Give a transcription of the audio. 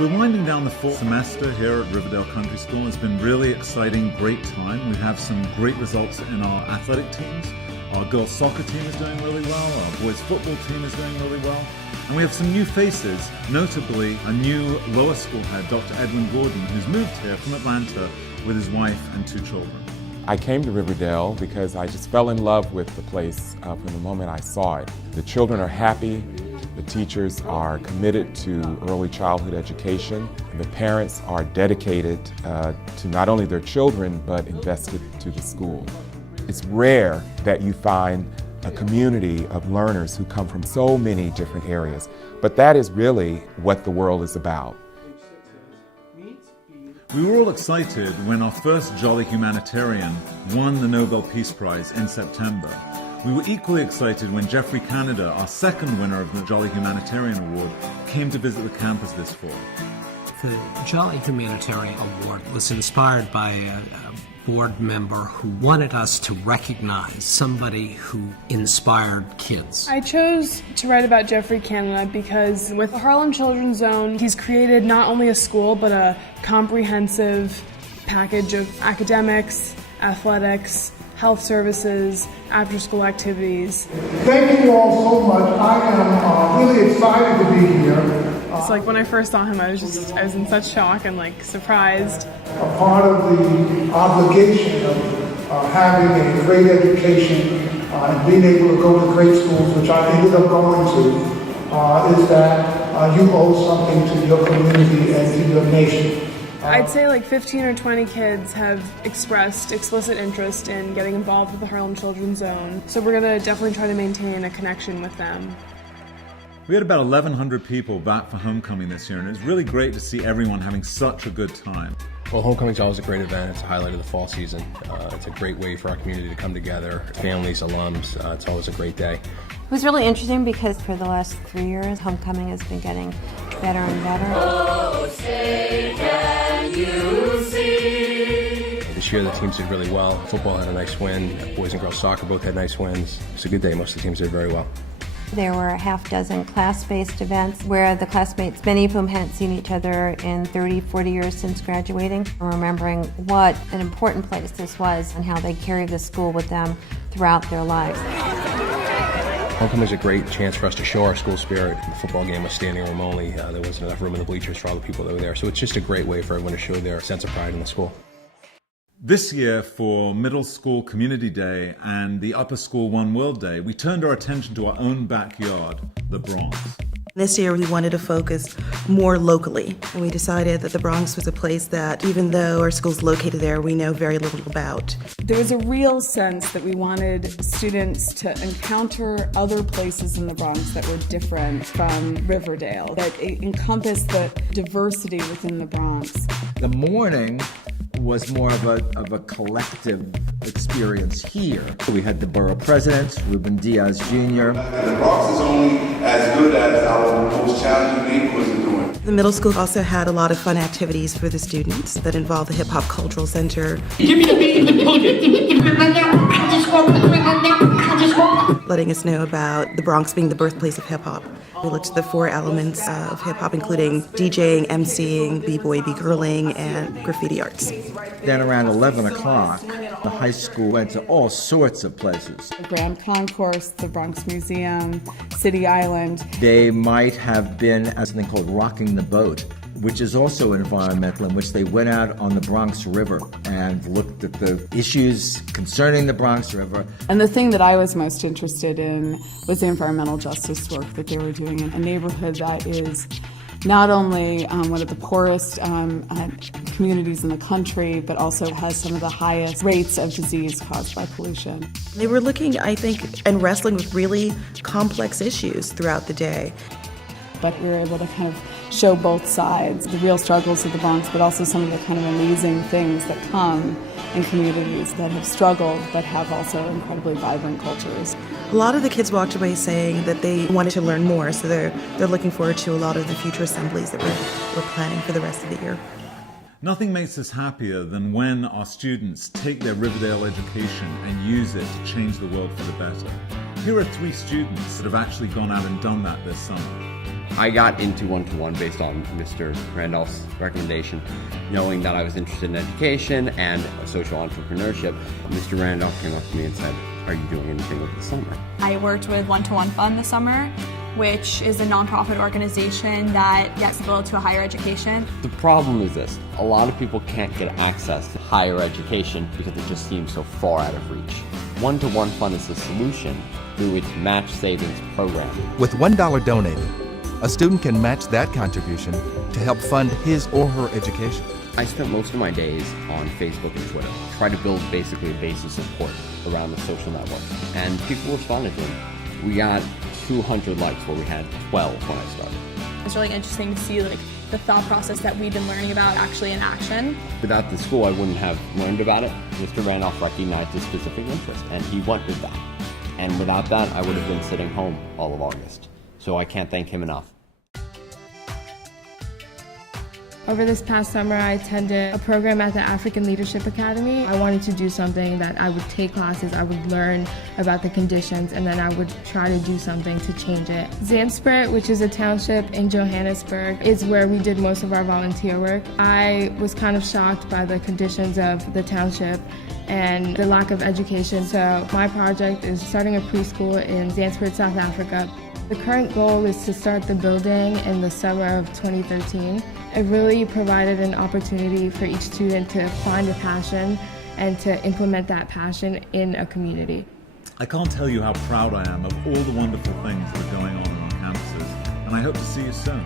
We're winding down the fall semester here at Riverdale Country School. It's been really exciting, great time. We have some great results in our athletic teams. Our girls soccer team is doing really well. Our boys football team is doing really well. And we have some new faces, notably a new lower school head, Dr. Edwin Gordon, who's moved here from Atlanta with his wife and 2 children. I came to Riverdale because I just fell in love with the place from the moment I saw it. The children are happy. The teachers are committed to early childhood education. The parents are dedicated to not only their children, but invested to the school. It's rare that you find a community of learners who come from so many different areas, but that is really what the world is about. We were all excited when our first Jolly Humanitarian won the Nobel Peace Prize in September. We were equally excited when Jeffrey Canada, our second winner of the Jolly Humanitarian Award, came to visit the campus this fall. The Jolly Humanitarian Award was inspired by a board member who wanted us to recognize somebody who inspired kids. I chose to write about Jeffrey Canada because with the Harlem Children's Zone, he's created not only a school, but a comprehensive package of academics, athletics, health services, after-school activities. Thank you all so much. I am really excited to be here. So when I first saw him, I was in such shock and surprised. A part of the obligation of having a great education and being able to go to great schools, which I ended up going to, is that you owe something to your community and to your nation. I'd say 15 or 20 kids have expressed explicit interest in getting involved with the Harlem Children's Zone, so we're going to definitely try to maintain a connection with them. We had about 1,100 people back for homecoming this year, and it was really great to see everyone having such a good time. Well, homecoming's always a great event. It's a highlight of the fall season. It's a great way for our community to come together, families, alums. It's always a great day. It was really interesting because for the last 3 years, homecoming has been getting better and better. Oh, say can you see? This year the teams did really well. Football had a nice win. Boys and girls soccer both had nice wins. It's a good day. Most of the teams did very well. There were a half dozen class-based events where the classmates, many of whom hadn't seen each other in 30, 40 years since graduating, remembering what an important place this was and how they carried the school with them throughout their lives. Homecoming is a great chance for us to show our school spirit. The football game was standing room only. There wasn't enough room in the bleachers for all the people that were there. So it's just a great way for everyone to show their sense of pride in the school. This year, for Middle School Community Day and the Upper School One World Day, we turned our attention to our own backyard, the Bronx. This year we wanted to focus more locally, and we decided that the Bronx was a place that, even though our school's located there, we know very little about. There was a real sense that we wanted students to encounter other places in the Bronx that were different from Riverdale, that encompassed the diversity within the Bronx. The morning was more of a collective experience here. We had the borough president, Ruben Diaz Jr. The Bronx is only as good as our most challenging neighborhoods are doing. The middle school also had a lot of fun activities for the students that involved the Hip Hop Cultural Center. Give me the beat. Letting us know about the Bronx being the birthplace of hip hop. We looked at the 4 elements of hip hop, including DJing, MCing, b-boy, b-girling, and graffiti arts. Then around 11 o'clock, the high school went to all sorts of places. The Grand Concourse, the Bronx Museum, City Island. They might have been at something called Rocking the Boat, which is also environmental, in which they went out on the Bronx River and looked at the issues concerning the Bronx River. And the thing that I was most interested in was the environmental justice work that they were doing in a neighborhood that is not only one of the poorest communities in the country, but also has some of the highest rates of disease caused by pollution. They were looking, I think, and wrestling with really complex issues throughout the day. But we were able to kind of show both sides, the real struggles of the Bronx, but also some of the kind of amazing things that come in communities that have struggled but have also incredibly vibrant cultures. A lot of the kids walked away saying that they wanted to learn more, so they're looking forward to a lot of the future assemblies that we're planning for the rest of the year. Nothing makes us happier than when our students take their Riverdale education and use it to change the world for the better. Here are 3 students that have actually gone out and done that this summer. I got into one-to-one based on Mr. Randolph's recommendation, knowing that I was interested in education and social entrepreneurship. Mr. Randolph came up to me and said, "Are you doing anything with the summer?" I worked with One-to-One Fund this summer, which is a nonprofit organization that gets people to a higher education. The problem is this: a lot of people can't get access to higher education because it just seems so far out of reach. One-to-One Fund is the solution through its match savings program. With $1 donated, a student can match that contribution to help fund his or her education. I spent most of my days on Facebook and Twitter, trying to build basically a base of support around the social network, and people responded to them. We got 200 likes where we had 12 when I started. It's really interesting to see the thought process that we've been learning about actually in action. Without the school, I wouldn't have learned about it. Mr. Randolph recognized a specific interest, and he went with that. And without that, I would have been sitting home all of August. So I can't thank him enough. Over this past summer, I attended a program at the African Leadership Academy. I wanted to do something that I would take classes, I would learn about the conditions, and then I would try to do something to change it. Zandspruit, which is a township in Johannesburg, is where we did most of our volunteer work. I was kind of shocked by the conditions of the township and the lack of education. So my project is starting a preschool in Zandspruit, South Africa. The current goal is to start the building in the summer of 2013. It really provided an opportunity for each student to find a passion and to implement that passion in a community. I can't tell you how proud I am of all the wonderful things that are going on our campuses, and I hope to see you soon.